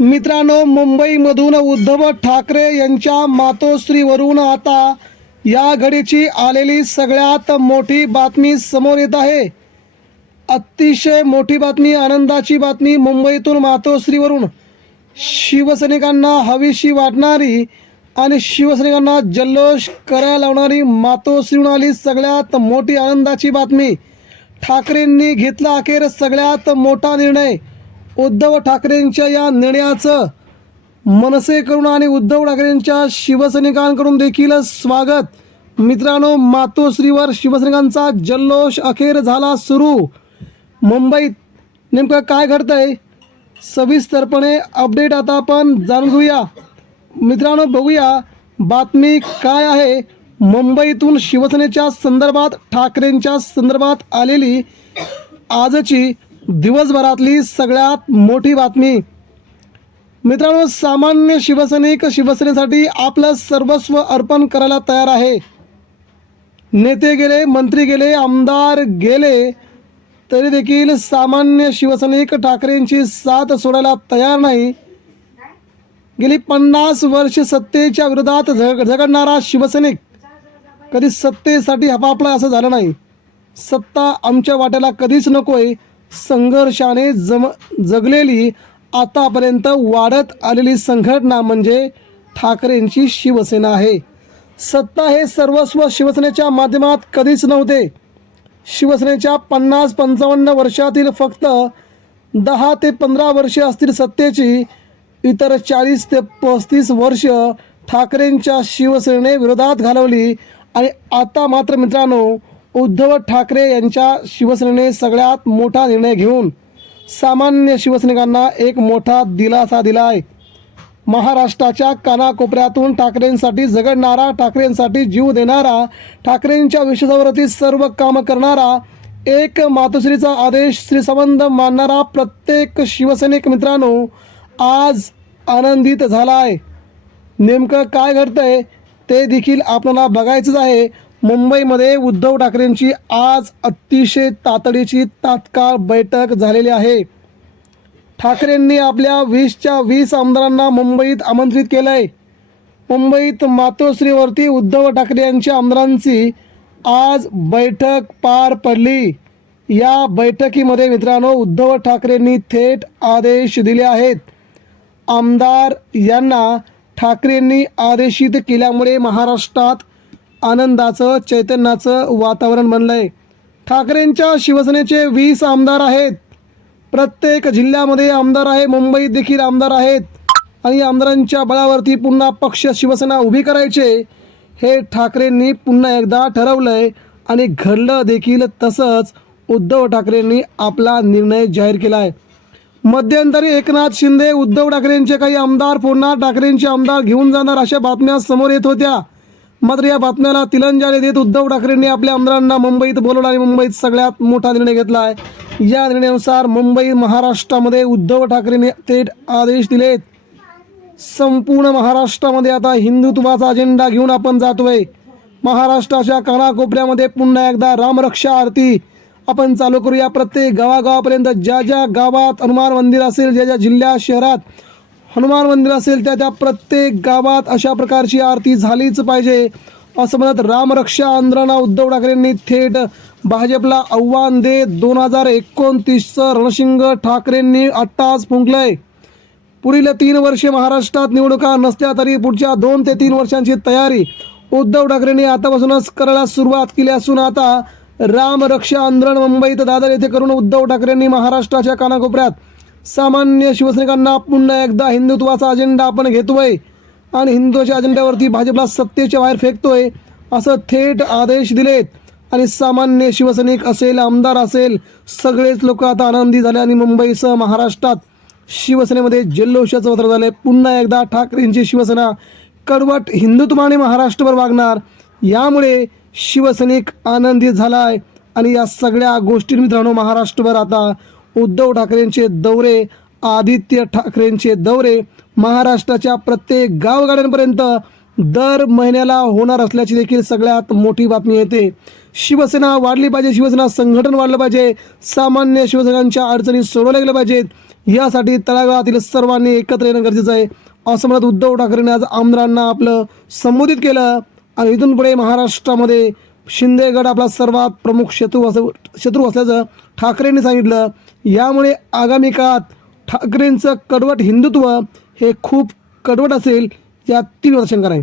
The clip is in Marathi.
मित्रांनो, मुंबईमधून उद्धव ठाकरे यांच्या मातोश्रीवरून आता या घडीची आलेली सगळ्यात मोठी बातमी समोर येत आहे. अतिशय मोठी बातमी, आनंदाची बातमी. मुंबईतून मातोश्रीवरून शिवसैनिकांना हवीशी वाटणारी आणि शिवसैनिकांना जल्लोष करायला लावणारी मातोश्रीहून आली सगळ्यात मोठी आनंदाची बातमी. ठाकरेंनी घेतला अखेर सगळ्यात मोठा निर्णय. उद्धव ठाकरेंच्या या निर्णयाचं मनसेकडून आणि उद्धव ठाकरेंच्या शिवसैनिकांकडून देखील स्वागत. मित्रांनो, मातोश्रीवर शिवसैनिकांचा जल्लोष अखेर झाला सुरू. मुंबईत नेमकं काय घडतंय सविस्तरपणे अपडेट आता आपण जाणून घेऊया. मित्रांनो, बघूया बातमी काय आहे. मुंबईतून शिवसेनेच्या संदर्भात, ठाकरेंच्या संदर्भात आलेली आजची दिवसभरातली सगळ्यात मोठी बातमी. मित्रांनो, सामान्य शिवसैनिक शिवसेनेसाठी आपलं सर्वस्व अर्पण करायला तयार आहे. नेते गेले, मंत्री गेले, आमदार गेले, तरी देखील सामान्य शिवसैनिक ठाकरेंची साथ सोडायला तयार नाही. गेली 50 वर्ष सत्तेच्या विरोधात झगडणारा शिवसैनिक कधी सत्तेसाठी हपापला असं झालं नाही. सत्ता आमच्या वाट्याला कधीच नकोय, संघर्षाने जगलेली आतापर्यंत वाढत आलेली संघटना म्हणजे ठाकरेंची शिवसेना आहे. सत्ता हे सर्वस्व शिवसेनेच्या माध्यमात कधीच नव्हते. शिवसेनेच्या 50-55 वर्षातील फक्त 10 ते 15 वर्षे असतील सत्तेची. इतर 40 ते 35 वर्ष ठाकरेंच्या शिवसेने विरोधात घालवली. आणि आता मात्र मित्रांनो, उद्धव ठाकरे यांच्या शिवसेनेने सगळ्यात मोठा निर्णय घेऊन सामान्य शिवसैनिकांना एक मोठा दिलासा दिला आहे. महाराष्ट्राच्या कानाकोपऱ्यातून ठाकरेंसाठी झगडणारा, ठाकरेंसाठी जीव देणारा, ठाकरेंच्या विश्वासावरती सर्व काम करणारा, एक मातोश्रीचा आदेश श्रीसंबंध मानणारा प्रत्येक शिवसैनिक मित्रांनो आज आनंदित झाला आहे. नेमकं काय घडतंय ते देखील आपल्याला बघायचंच आहे. मुंबईमध्ये उद्धव ठाकरेंची आज अतिशय तातडीची तात्काळ बैठक झालेली आहे. ठाकरेंनी आपल्या 20च्या 20 आमदारांना मुंबईत आमंत्रित केलं आहे. मुंबईत मातोश्रीवरती उद्धव ठाकरे यांच्या आमदारांची आज बैठक पार पडली. या बैठकीमध्ये मित्रांनो उद्धव ठाकरेंनी थेट आदेश दिले आहेत. आमदार यांना ठाकरेंनी आदेशित केल्यामुळे महाराष्ट्रात आनंदाचं, चैतन्याचं वातावरण बनलं आहे. ठाकरेंच्या शिवसेनेचे 20 आमदार आहेत. प्रत्येक जिल्ह्यामध्ये आमदार आहे, मुंबईत देखील आमदार आहेत. आणि आमदारांच्या बळावरती पुन्हा पक्ष शिवसेना उभी करायचे हे ठाकरेंनी पुन्हा एकदा ठरवलं आहे आणि घडलं देखील तसंच. उद्धव ठाकरेंनी आपला निर्णय जाहीर केला आहे. मध्यंतरी एकनाथ शिंदे, उद्धव ठाकरेंचे काही आमदार पुन्हा ठाकरेंचे आमदार घेऊन जाणार अशा बातम्या समोर येत होत्या. मात्र या बातम्याला तिलांजली देत उद्धव ठाकरेंनी आपल्या आमदारांना मुंबईत बोलवलं आणि मुंबईत सगळ्यात मोठा निर्णय घेतला आहे. या निर्णयानुसार मुंबई, महाराष्ट्रामध्ये उद्धव ठाकरेंनी थेट आदेश दिलेत. संपूर्ण महाराष्ट्रामध्ये आता हिंदुत्वाचा अजेंडा घेऊन आपण जातोय. महाराष्ट्राच्या कानाकोपऱ्यामध्ये पुन्हा एकदा रामरक्षा आरती आपण चालू करूया. प्रत्येक गावागावापर्यंत, ज्या ज्या गावात हनुमान मंदिर असेल, ज्या ज्या जिल्ह्यात शहरात हनुमान मंदिर असेल त्या प्रत्येक गावात अशा प्रकारची आरती झालीच पाहिजे असं म्हणत रामरक्षा आंदोलनाला उद्धव ठाकरेंनी थेट भाजपला आव्हान देत 2029चं रणशिंग ठाकरेंनी आत्ताच फुंकलंय. पुढील 3 वर्षे महाराष्ट्रात निवडणुका नसल्या तरी पुढच्या 2 ते 3 वर्षांची तयारी उद्धव ठाकरेंनी आतापासूनच करायला सुरुवात केली असून आता रामरक्षा आंदोलन मुंबईत दादर येथे करून उद्धव ठाकरेंनी महाराष्ट्राच्या कानाकोपऱ्यात सामान्य शिवसैनिकांना पुन्हा एकदा हिंदुत्वाचा अजेंडा आपण घेतोय आणि हिंदुत्वाच्या अजेंड्यावरती भाजपला सत्तेच्या बाहेर फेकतोय असं थेट आदेश दिलेत. आणि सामान्य शिवसैनिक असेल, आमदार असेल, सगळेच लोक आता आनंदी झाले आणि मुंबईसह महाराष्ट्रात शिवसेनेमध्ये जल्लोषाचं वातावरण झालं. पुन्हा एकदा ठाकरेंची शिवसेना कडवट हिंदुत्वाने महाराष्ट्रभर वागणार, यामुळे शिवसैनिक आनंदित झाला आहे. आणि या सगळ्या गोष्टी मित्रांनो महाराष्ट्रभर आता उद्धव ठाकरेंचे दौरे, आदित्य ठाकरेंचे दौरे महाराष्ट्राच्या प्रत्येक गावगाड्यांपर्यंत दर महिन्याला होणार असल्याची देखील सगळ्यात मोठी बातमी येते. शिवसेना वाढली पाहिजे, शिवसेना संघटन वाढलं पाहिजे, सामान्य शिवसैनिकांच्या अडचणी सोडवल्या गेल्या पाहिजेत. यासाठी तळागाळातील सर्वांनी एकत्र येणं गरजेचं आहे असं म्हणत उद्धव ठाकरेंनी आज आमदारांना आपलं संबोधित केलं. आणि इथून पुढे महाराष्ट्रामध्ये शिंदेगड आपला सर्वात प्रमुख शत्रू असल्याचं ठाकरेंनी सांगितलं. यामुळे आगामी काळात ठाकरेंचं कडवट हिंदुत्व हे खूप कडवट असेल यात तीव्र शंका आहे.